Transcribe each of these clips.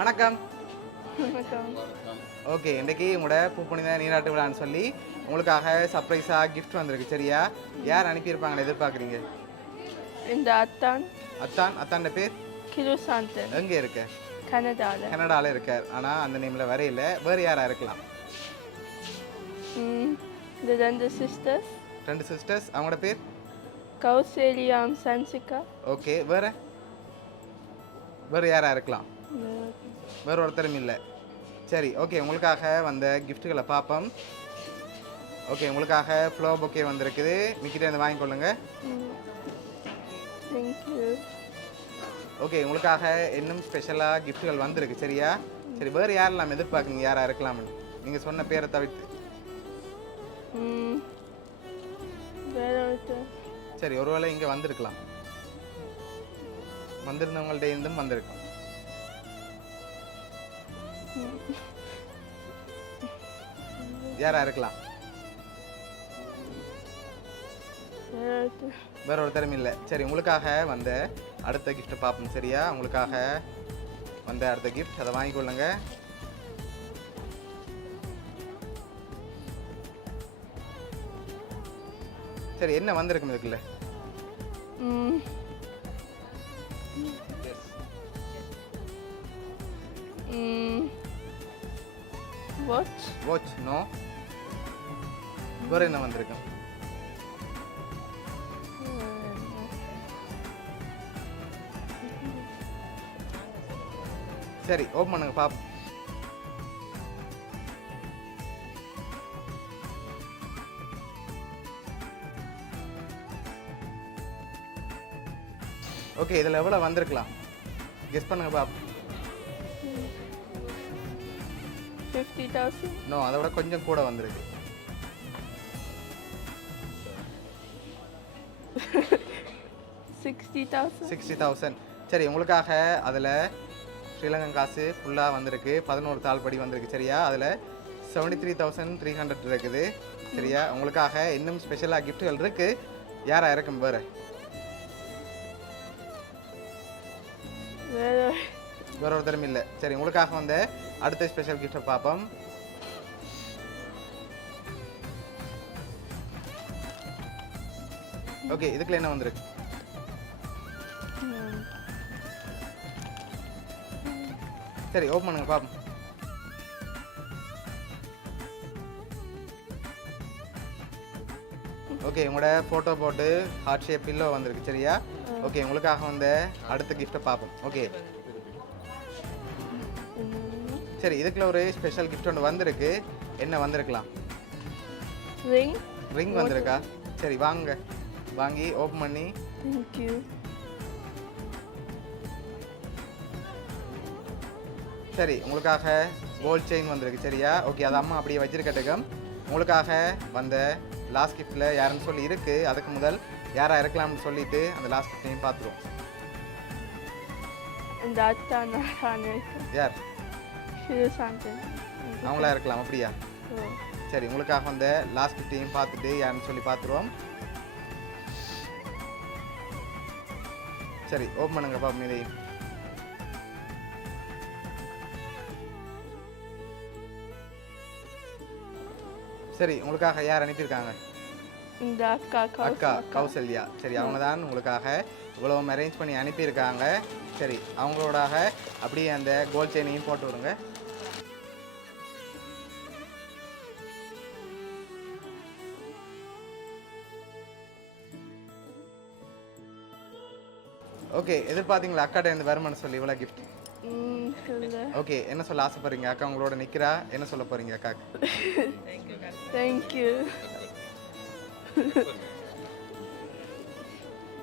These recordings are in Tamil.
வணக்கம். வணக்கம். ஓகே, இன்றைக்கி உங்களோட பூப்புனித நீராட்டு விழான்னு சொல்லி உங்களுக்காக சர்ப்ரைஸாக கிஃப்ட் வந்திருக்கு. சரியா? யார் அனுப்பியிருப்பாங்கன்னு எதிர்பார்க்குறீங்க? இந்த அத்தான் அத்தாண்ட பேர் கிருசாந்தன் எங்கே இருக்க? கனடாவில் இருக்கார். ஆனால் அந்த நேமில் வரையில. வேறு யாராக இருக்கலாம்? இந்த ரெண்டு சிஸ்டர்ஸ். அவங்களோட பேர்? கௌசல்யாம் சன்சிகா. ஓகே, வேறு யாராக இருக்கலாம்? வேறு ஒருத்தரும் இல்லை. சரி, ஓகே, உங்களுக்காக வந்த கிஃப்ட்டுகளை பார்ப்போம். ஓகே, உங்களுக்காக ஃப்ளோ பொக்கே வந்திருக்குது. மிக்கிட்ட இருந்து வாங்கிக்கொள்ளுங்க. ஓகே, உங்களுக்காக இன்னும் ஸ்பெஷலாக கிஃப்ட்டுகள் வந்திருக்கு. சரியா? சரி, வேறு யாரெல்லாம் எதிர்பார்க்குங்க? யாராக இருக்கலாம்னு நீங்கள் சொன்ன பேரை தவிர்த்து. சரி, ஒருவேளை இங்கே வந்திருக்கலாம். வந்திருந்தவங்கள்ட்ட இருந்தும் வந்திருக்கும். யாரா இருக்கலாம்? வேற ஒருத்தரும் இல்லை. சரி, உங்களுக்காக வந்த அடுத்த கிஃப்ட் பார்ப்போம். சரியா? உங்களுக்காக வந்த அடுத்த கிஃப்ட், அதை வாங்கிக்கொள்ளுங்க. சரி, என்ன வந்திருக்கும் இதுக்குள்ள? Watch no. வேற என்ன வந்திருக்கும்? சரி, ஓப்பன் பண்ணுங்க பாப்போம். ஓகே, இதில் எவ்வளோ வந்திருக்கலாம்? கெஸ் பண்ணுங்க பாப்போம். 50,000. நோ, அதை விட கொஞ்சம் கூட வந்திருக்கு. 60,000. சரி, உங்களுக்காக அதில் ஸ்ரீலங்கன் காசு ஃபுல்லாக வந்திருக்கு. 11 தாள்படி வந்திருக்கு. சரியா? அதில் 73,300 இருக்குது. சரியா? உங்களுக்காக இன்னும் ஸ்பெஷலாக கிஃப்ட்டுகள் இருக்குது. யாராக இருக்கும் வேறு? வேற ஒருத்தரும் இல்லை. சரி, உங்களுக்காக வந்து அடுத்த ஸ்பெஷல் கிஃப்ட்டை பார்ப்போம். ஓகே, இதுக்குள்ள என்ன வந்திருக்கு? சரி, ஓப்பன் பண்ணுங்க பார்ப்போம். ஓகே, உங்களோட ஃபோட்டோ போட்டு ஹார்ட் ஷேப் பில்லோ வந்திருக்கு. சரியா? ஓகே, உங்களுக்காக வந்து அடுத்த கிஃப்ட்டை பார்ப்போம். ஓகே, சரி, இதுக்குள்ள ஒரு ஸ்பெஷல் கிஃப்ட் ஒன்று வந்திருக்கு. என்ன வந்திருக்கலாம்? ரிங் வந்திருக்கா? சரி, வாங்கி ஓப்பன் பண்ணி. சரி, உங்களுக்காக கோல்ட் செயின் வந்திருக்கு. சரியா? ஓகே, அது அம்மா அப்படியே வச்சிருக்கட்டுக்கும். உங்களுக்காக வந்த லாஸ்ட் கிஃப்ட்டில் யாருன்னு சொல்லி இருக்கு. அதுக்கு முதல் யாரா இருக்கலாம்னு சொல்லிட்டு அந்த லாஸ்ட் கிஃப்ட்டையும் பார்த்துருவோம். யார்? அவங்களா இருக்கலாம். அப்படியா? சரி, உங்களுக்காக வந்த லாஸ்ட் கிஃப்ட்டையும் பார்த்துட்டு யாருன்னு சொல்லி பார்த்துருவோம். சரி, ஓப்பன் பண்ணுங்க பாப்போம் இதையும். சரி, உங்களுக்காக யார் அனுப்பியிருக்காங்க? இந்த அக்கா கௌசல்யா. சரி, அவங்க தான் உங்களுக்காக இவ்வளோ அரேஞ்ச் பண்ணி அனுப்பியிருக்காங்க. சரி, அவங்களோடாக அப்படியே அந்த கோல்ட் செயினையும் போட்டு விடுங்க. ஓகே, எதிர்பார்த்தீங்களா அக்காட்ட இருந்து வருமானு சொல்லி இவ்வளோ கிஃப்ட்? ஓகே, என்ன சொல்ல ஆசைப்படுறீங்க? அக்கா உங்களோட நிற்கிறா, என்ன சொல்ல போறீங்க அக்காக்கு? தேங்க்யூ.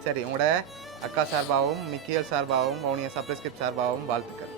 சரி, உங்களோட அக்கா சார்பாகவும் மிக்கியல் சார்பாகவும் வவுனியா சப்ரஸ்கிரிப்ட் சார்பாகவும் வாழ்த்துக்கள்.